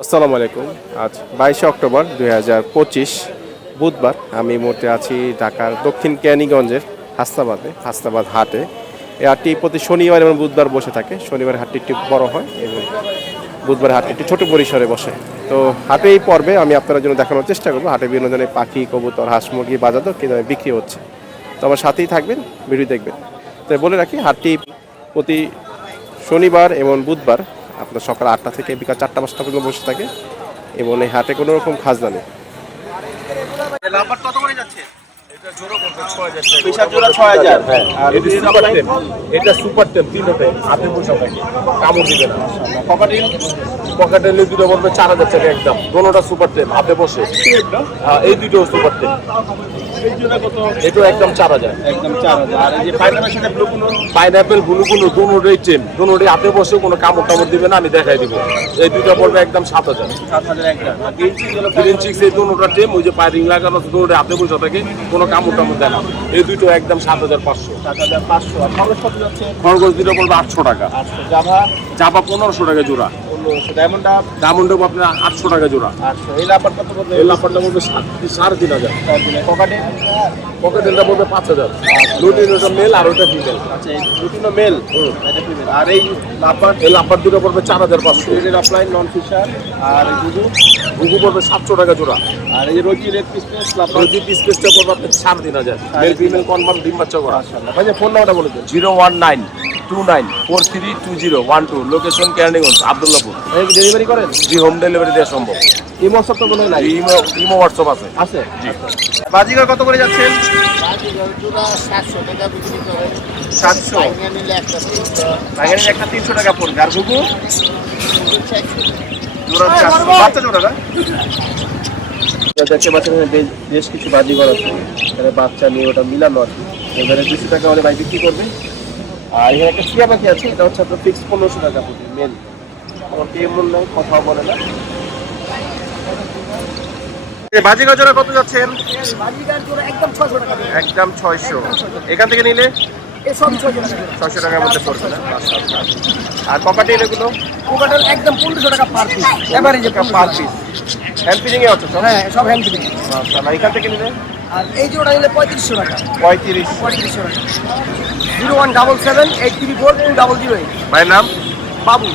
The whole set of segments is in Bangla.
আসসালামু আলাইকুম। আজ বাইশে অক্টোবর দুই হাজার পঁচিশ বুধবার আমি মুহূর্তে আছি ঢাকার দক্ষিণ ক্যানিগঞ্জের হাস্তাবাদে হাস্তাবাদ হাটে। এই হাটটি প্রতি শনিবার এবং বুধবার বসে থাকে। শনিবার হাটটি একটু বড় হয় এবং বুধবার হাটটি একটু ছোট পরিসরে বসে। তো হাটে এই পর্বে আমি আপনাদের জন্য দেখানোর চেষ্টা করব। হাটে বিভিন্ন ধরনের পাখি, কবুতর, হাঁস, মুরগি বাজাতো কীভাবে বিক্রি হচ্ছে। তো আমার সাথেই থাকবেন, ভিডিও দেখবেন। তো বলে রাখি, হাটটি প্রতি শনিবার এবং বুধবার আপনার সকাল আটটা থেকে বিকাল চারটা পাঁচটা পর্যন্ত বসে থাকে এবং এই হাটে কোনো রকম খাজনা নেই। এটা সুপার টেম। তিনটাতে আপনি পয়সা থাকে কামড় দিবে না। পকেটিং পকেটে নিয়ে দুটো বলবে চার হাজার টাকা একদম। দোনোটা সুপার টেম হাতে বসে। হ্যাঁ, এই দুটো সুপার টেম। এটা একদম চার হাজার। একদম চার হাজার। আর এই যে পাইনাপের সাথে ব্লু কোনো পাইনাপেলগুলো গুলো দোনোটাই টেম। দোনোটাই হাতে বসে কোনো কামড় টামড় দিবে না আমি দেখাই দিব। এই দুটো পড়বে একদম সাত হাজার। সাত হাজার একটা গ্রিন চিজ হলো গ্রিন চিক্স এই দোনোটা টেম ওই যে পায়ে রিং লাগানো হাতে বসে থাকে। কোনো কামড় টামড় দেয় না। এই দুটো একদম সাত হাজার পাঁচশো। সাত হাজার পাঁচশো। খরগোশ দুটো পড়বে আটশো টাকা। জাভা? জাভা পনেরোশো টাকা জোড়া। ডায়মন্ড আপ ডায়মন্ড আপনার আটশো টাকা জোড়া। আটশো। এই লাম্বার কত এই লাফারটা পড়বে সাত সাড়ে তিন হাজার। পকেটিং পকেটেলটা পড়বে পাঁচ হাজার। লুটিন ওটা মেল আর ওটা ফিমেল আচ্ছা এই দুটিনো মেল আর এই লাম্বার এই লাফার দুটো পড়বে চার হাজার পাঁচশো। এর অফলাইন নন ফিশার আর দুধু ঘুঘু পড়বে সাতশো টাকা জোড়া। আর এই যে রোজি রেড পিস পিস লাম্বার রোজি পিস পিসটা পড়বে আপনার সাড়ে তিন হাজার। মেল ফিমেল কনফার্ম ডিম বাচ্চা করা। ভাই ফোন নাম্বারটা বলে দিন। Zero one nine. Two nine four three two zero one two location ক্যান্ডিগঞ্জ Abdullapur. Delivery করেন? জি হোম ডেলিভারি দেওয়া সম্ভব। এই মশলা তো মনে হয় নাই? ইমো ইমো হোয়াটসঅ্যাপ আছে। আছে? বাজিগার কত করে যাচ্ছেন? সাতশো। টাকা বিক্রি করে সাতশো বাইরে নিলে একটা তিনশো বাঙালির একটা তিনশো টাকা পড়বে। আর চারশো জোড়া চারশো। বাচ্চা জোড়া না? দেখতে পাচ্ছেন বেশ- বেশ কিছু বাজিঘর আছে। বাচ্চা নিয়ে ওটা মিলানো আছে। এবারে দুশো টাকা হলে ভাই বিক্রি করবে? আর এখানে একটা টিয়া পাখি আছে এটা হচ্ছে আপনার ফিক্স পনেরোশো টাকা পড়বে মেন আমার এমন নাই কথা বলে না। বাজিগর জোড়া কত যাচ্ছেন? একদম ছশো টাকা একদম ছয়শো। এখান থেকে নিলে? এই সব ছশো ছয়শো টাকার মধ্যে পড়বে না? আর কপাটিন এগুলো? ওটার একদম পনেরোশো টাকা পার পিস এবারে যে পার পিস হ্যান্ড ফিডিং আছে হ্যাঁ সব হ্যান্ড ফিটিং এখান থেকে নিলে? আর এই জোড়া নিলে পঁয়ত্রিশশো টাকা। পঁয়ত্রিশ। পঁয়ত্রিশশো টাকা। Zero one double seven eight three four two double zero eight. ভাইয়ের নাম? বাবু।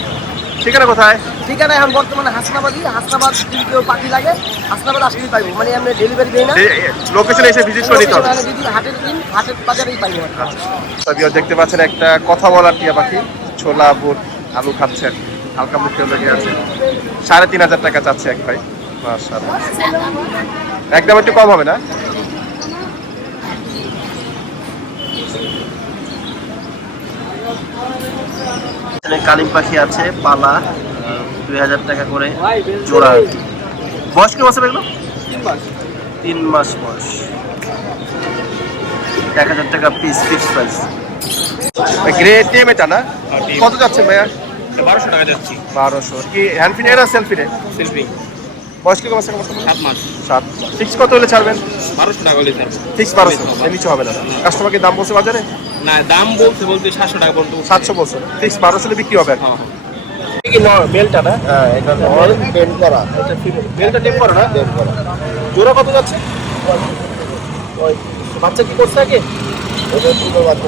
ঠিকানা কোথায়? ঠিকানা এখন বর্তমানে হাসনাবাদই। হাসনাবাদ যদি কেউ পাখি লাগে। হাসনাবাদ আসলেই পাইবো। মানে আমরা ডেলিভারি দিই না। লোকেশনে এসে ভিজিট করে নিতে হবে। হাটের দিন হাটের বাজারেই পাইবো তবেও দেখতে পাচ্ছেন একটা কথা বলার টিয়া পাখি। ছোলা বুট আলু খাচ্ছেন। হালকা মুখে লেগে আছে। সাড়ে তিন হাজার টাকা চাচ্ছে এক ভাই। মাশাআল্লাহ। একদম একটু কম হবে না? এখানে কালিম পাখি আছে পালা দুই হাজার টাকা করে জোড়া বয়স কি বছর এগুলো তিন মাস। বয়স। এক হাজার টাকা পিস ফিক্স প্রাইস গ্রে টিএম এটা না? কত যাচ্ছে ভাইয়া? বারোশো টাকা যাচ্ছি। বারোশো। কি হ্যান্ড ফিডে না সেলফি রে সেলফি বয়স কি কম আছে? সাত মাস। সাত ফিক্স কত হলে ছাড়বেন? বারোশো টাকা হলে স্যার ফিক্স বারোশো। নিচে হবে। না। কাস্টমারকে দাম বলছে বাজারে? না দাম বলতে বলতে সাতশো টাকা পর্যন্ত উঠছে। সাতশো বলছে। ফিক্স বারোশো বিক্রি হবে। হ্যাঁ, হ্যাঁ। মেলটা না হ্যাঁ এটা নর টেম করা। এটা মেলটা টেম করা না? টেম করা। জোড়া কত যাচ্ছে? বাচ্চা কি করছে আগে? ওদের দুটো বাচ্চা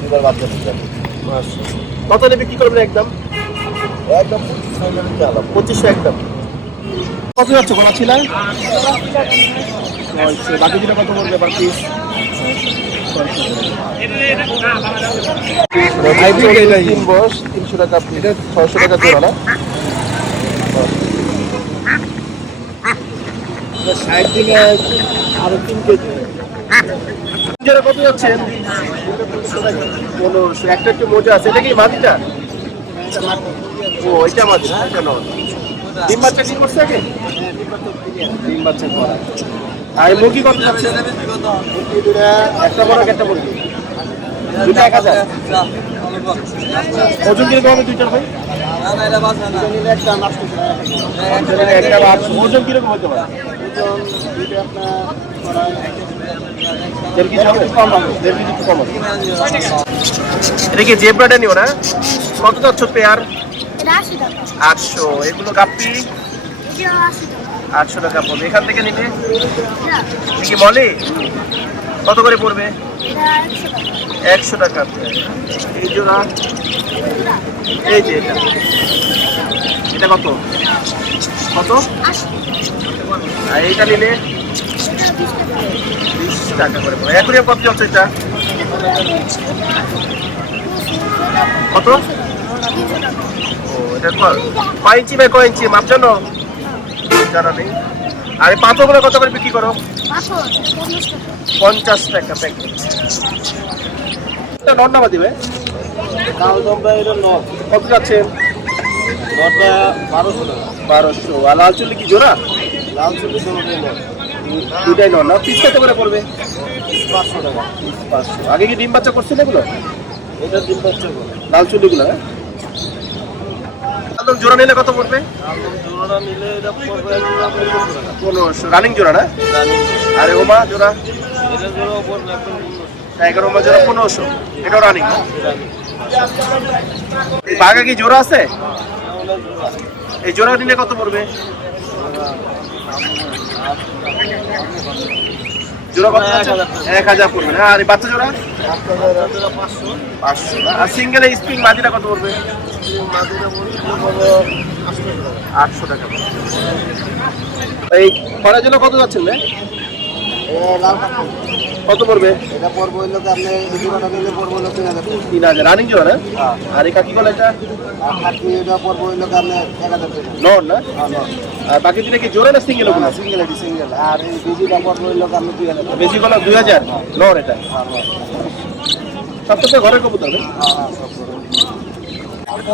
দুবার বাচ্চা? আচ্ছা। কত বিক্রি করবেন একদম? একদম পঁচিশশো একদম কত যাচ্ছে বলা ছিল বাকি দুটো কত বলবে এবার পিস তিনশো টাকা ছয়শো টাকা জোড়া না? ষাট দিনে আরও তিন কেজি কত যাচ্ছে? একটা একটু মজা আছে। এটা কি মাটিটা? ও এটা মাটি না এটা নয় ডিম বাচ্চা কি করছে আগে? ডিম বাচ্চা করা। আর এই মুরগি কত যাচ্ছে মুরগি দুটা একটা বড় একটা মুরগি। দুটা এক হাজার? ওজন কীরকম হবে দুইটার ভাই? ওজন কীরকম হতে পারে? এটা কি জেব্রাটা নিও না? কত যাচ্ছ পেয়ার? আটশো এগুলো গাপ্পি টাকা। আটশো টাকা পড়বে। এখান থেকে এটা কি মলে কত করে পড়বে? একশো টাকা। এই জোড়া? এই যে এটা। এটা কত? কত? আর এইটা নিলে? বিশ টাকা করে পড়বে। অ্যাকুরিয়াম কত যাচ্ছে এটা? কত? ক- কয় ইঞ্চি বাই কয় ইঞ্চি? মাপ জানো জানা নেই আর পাথরগুলো কত করে বিক্রি করো? পঞ্চাশ টাকা। প্যাকেট এটা নন্নামা দিবে কত যাচ্ছে? বারোশো আর লাল চুল্লি কি জোড়া? লাল চুল্লি দুটাই নন না? পিস কত করে পড়বে? পাঁচশো টাকা। পাঁচশো। আগে কি ডিম বাচ্চা করছিল এগুলো? এটা ডিম বাচ্চা লাল চুল্লিগুলো হ্যাঁ? একদম জোড়া নিলে কত পড়বে? পনেরোশো। রানিং জোড়া না? আরে ওমা জোড়া। এগারো ওমা জোড়া পনেরোশো। এটাও রানিং বাঘা কি জোড়া আছে? এই জোড়া নিলে কত পড়বে? জোড়া কত? এক হাজার পড়বে। না? আর বাচ্চা জোড়া? পাঁচশো। আর সিঙ্গেল স্প্রিং মাদিটা কত পড়বে? আটশো টাকা। এই খরার জন্য কত যাচ্ছেন ভাই? কত পড়বে? এটা পড়ব হইল কি আপনি দুটো নিলে পড়ব হইল তিন হাজার। তিন হাজার রানিং না আর এই কাকি বলে এটা? খাটনি এটা পড়ব হইল কি আপনি এক হাজার টাকা নন না? আর বাকি দিনে কি জোড়া না সিঙ্গেল ওগুলো সিঙ্গেল এটি সিঙ্গেল আর এই বিজিটা পড়ব হইল কি আপনি দুই হাজার? বেশি গুলো দুই হাজার নন এটা? সব তো ঘরের কবুতর ভাই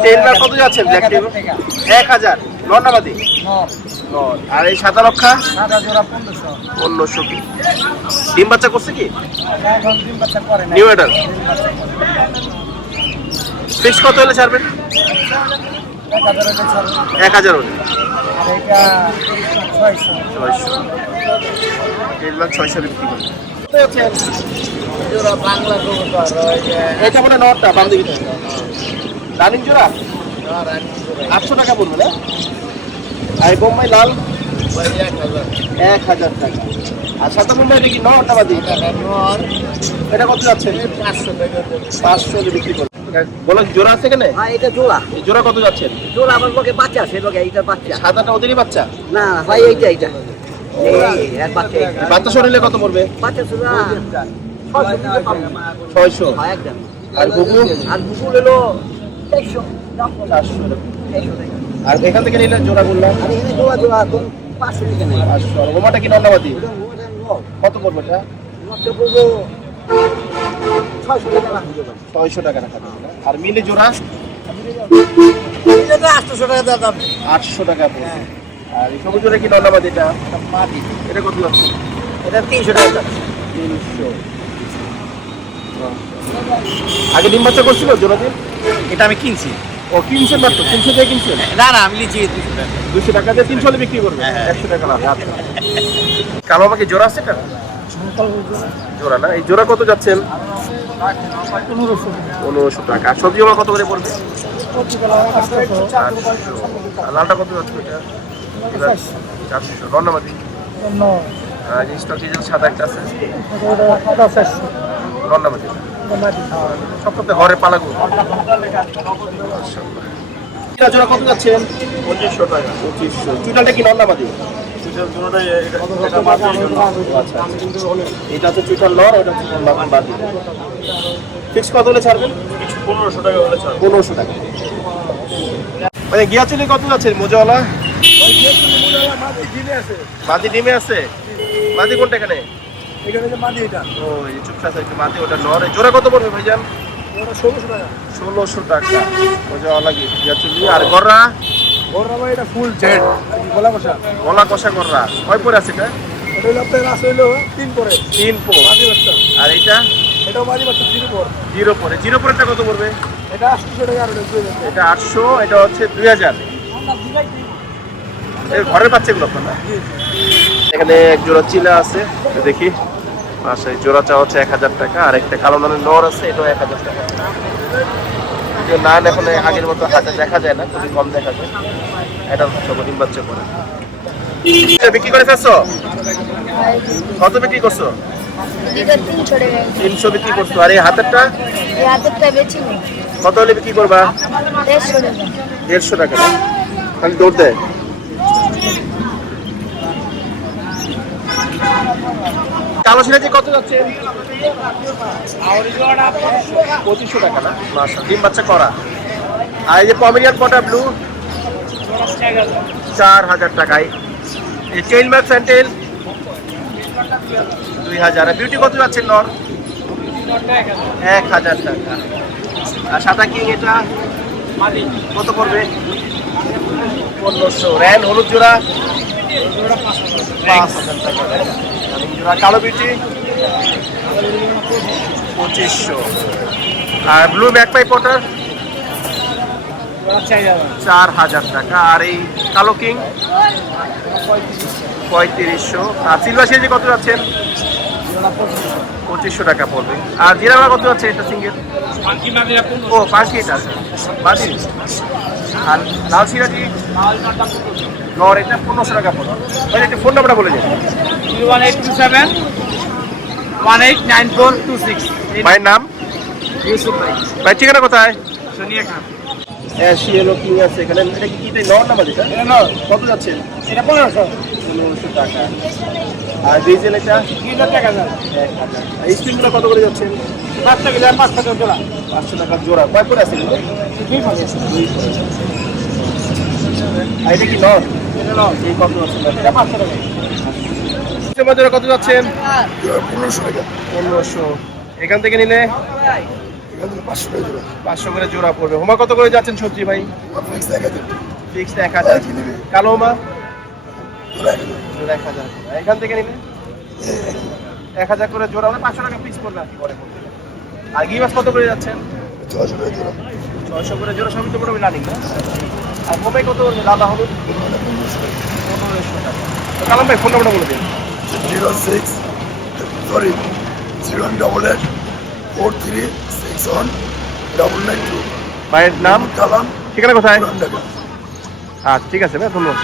তেলটা কত যাচ্ছে? ব্ল্যাক টেবিল এক হাজার। নটাবাদি নন আর এই সাদা রক্ষা? পনেরোশো। কি ডিম বাচ্চা করছে কি? নিউ এডাল ফিক্স কত হলে ছাড়বেন? এক হাজার হলে ছয়শো। ছয়শো। লাখ ছয়শো বিক্রি করবে। বাংলা কবুতর ওই যে এটা মানে বাম দিকে রানিং জোড়া? আটশো টাকা পড়বে না? আর বোম্বাই লাল? এক হাজার টাকা। আর সাদা বোম্বাই এটা কি নটা বাদি এটা কত যাচ্ছে? পাঁচশো বিক্রি করবে। বলো জোড়া আছে এখানে? ভাই এটা জোড়া। এই জোড়া কত যাচ্ছেন জোড়া আমার লোকে বাচ্চা সে লোকে এইটার বাচ্চা। সাদাটা ওদেরই বাচ্চা? না ভাই এইটা এইটা। বাচ্চা। শরীরে কত পড়বে? বাচ্চা ছয়শো। হয় একদম। আর ঘুঘু? আর বুকুল এলো আর এখান থেকে নিলে জোড়া বললাম আর এখানে জোড়া জোড়া তো পাঁচশো নেই পাঁচশো। আর ওমাটা কি নন্দাবাদি কত পড়বে এটা মাত্র পড়ব ছয়শো টাকা ছয়শো টাকা রাখা যাবে আর মিলে জোড়া? আটশো টাকা দাম আটশো টাকা পড়বে। আর এই সবুজ জোড়া কি নন্দাবাদি এটা? মাটি। এটা কত যাচ্ছে? এটা তিনশো টাকা তিনশো। আগে ডিম বাচ্চা করছিল জোড়া দিন এটা আমি কিনছি। ও কিনছেন মাত্র? তিনশো দিয়ে কিনছেন? না না আমি লিচি দুশো টাকা দুশো টাকা দিয়ে তিনশো বিক্রি করবে একশো টাকা লাভ আচ্ছা। কালো আমাকে জোড়া আছে এটা জোড়া না? এই জোড়া কত যাচ্ছেন? পনেরোশো টাকা। আর সবজি আমার কত করে পড়বে? লালটা কত যাচ্ছে এটা চারশো। আর এই স্টকে সাদা একটা আছে? রন্নামাদি সব তো ঘরে পালাগো জোড়া কত যাচ্ছেন? পঁচিশশো টাকা। পঁচিশশো। চুটালটা কি রন্নামাদি আচ্ছা এটা হচ্ছে চুটাল নর ওটা বাদি ফিক্স কত হলে ছাড়বেন? পনেরোশো টাকা হলে ছাড়বেন। পনেরোশো টাকা। মানে গিয়াচুলি কত যাচ্ছে মোজাওয়ালা? মাদি ডিমে আছে? মাদি কোনটা এখানে? এটা ও এই চুপচাপ আছে মাদি ওটা নর। জোড়া কত পড়বে ভাইজান? ষোলোশো টাকা। ষোলোশো টাকা। আর গররা? আবার এটা ফুল জেড গলা কষা গলা কষা গররা। কয় পরে আছে এটা? এটা হলো আপনার আছে হইল তিন পরে। তিন বাচ্চা। আর এটাও বাচ্চা তিন পর। জিরো পরে। জিরো পরেরটা কত পড়বে? এটা আটশো টাকা আর এটা এটা আটশো এটা হচ্ছে দুই হাজার। ঘরের বাচ্চাগুলো আপনার এখানে এক জোড়া চিলা আছে দেখি। পাশে জোড়া চা হচ্ছে এক হাজার টাকা আর একটা কালো নামের নর আছে এটাও এক হাজার টাকা। নান এখন আগের মতো হাতে দেখা যায় না খুবই কম দেখা যায়। এটা হচ্ছে ডিম বাচ্চা করে। বিক্রি করে ফেলছো? কত বিক্রি করছ? তিনশো বিক্রি করছ। আর এই হাতেরটা? কত হলে বিক্রি করবা? দেড়শো টাকা। দেড়শো টাকা খালি দৌড় দেয়। কালো সিরাজি কত যাচ্ছে? পঁচিশশো টাকা না? মাসা ডিম বাচ্চা করা। আর এই যে পমেরিয়ান কটা ব্লু? চার হাজার টাকায়। এই চেইন মার্ক স্যান্টেল দুই হাজার। বিউটি কত যাচ্ছে, নর? এক হাজার টাকা। আর সাদা কিং এটা? কত পড়বে? পনেরোশো। র্যান, হলুদ জোড়া? পাঁচ হাজার টাকা। জোড়া কালো বিউটি পঁচিশশো। আর ব্লু ম্যাক পাই পটার, চার হাজার টাকা। আর এই কালো কিং, পঁয়ত্রিশশো। আর সিলভার সিরিজে কত যাচ্ছেন? পঁচিশশো টাকা পড়বে। আর জিরাবা কত যাচ্ছে এটা সিঙ্গেল? ও পাঁচটি এটা পাঁচটি আর লাল সিরাজি? নর এটা পনেরোশো টাকা পড়বে। ভাই একটু ফোন নাম্বারটা বলে দিন। One eight two seven one eight nine four two six ভাইয়ের নাম? ইউসুফ ভাই। ভাই ঠিকানা কোথায়? সোনিয়া খান। অ্যাশি এলো কি আছে এখানে? এটা কি কি নর নাম্বার এটা? কত যাচ্ছে? এটা পনেরোশো। পনেরোশো টাকা। আর ডিজেল এটা? তিন হাজার। টাকা এক হাজার। আর কত করে যাচ্ছে? পাঁচটা গেলে আর পাঁচটা জোড়া। পাঁচশো টাকা জোড়া। কয় করে আছে? দুই পাবে আর এটা কি নর এই কত যাচ্ছে এটা পাঁচশো টাকা। যাচ্ছেন? পনেরোশো এখান থেকে নিলে? পাঁচশো করে জোড়া পড়বে। হোমা কত করে যাচ্ছেন সবজি ভাই? ফিক্সড এক হাজার। কালো হোমা? এক হাজার। করে। এখান থেকে নিলে? এক হাজার করে জোড়া। মানে পাঁচশো টাকা ফিক্স করবে আর কি পরে। আর ঘি মাছ কত করে যাচ্ছেন? ছয়শো করে জোড়া সবই তো মোটামুটি রানিং না? আর বোম্বাই কত করে লাদা হলুদ পনেরোশো টাকা তো কালাম ভাই ফোন নাম্বারটা বলে দিন। Zero six sorry zero double eight four three six one double nine two ভাইয়ের নাম? কালাম। ঠিকানা কোথায়? পুরান ঢাকা। আচ্ছা ঠিক আছে ভাই ধন্যবাদ।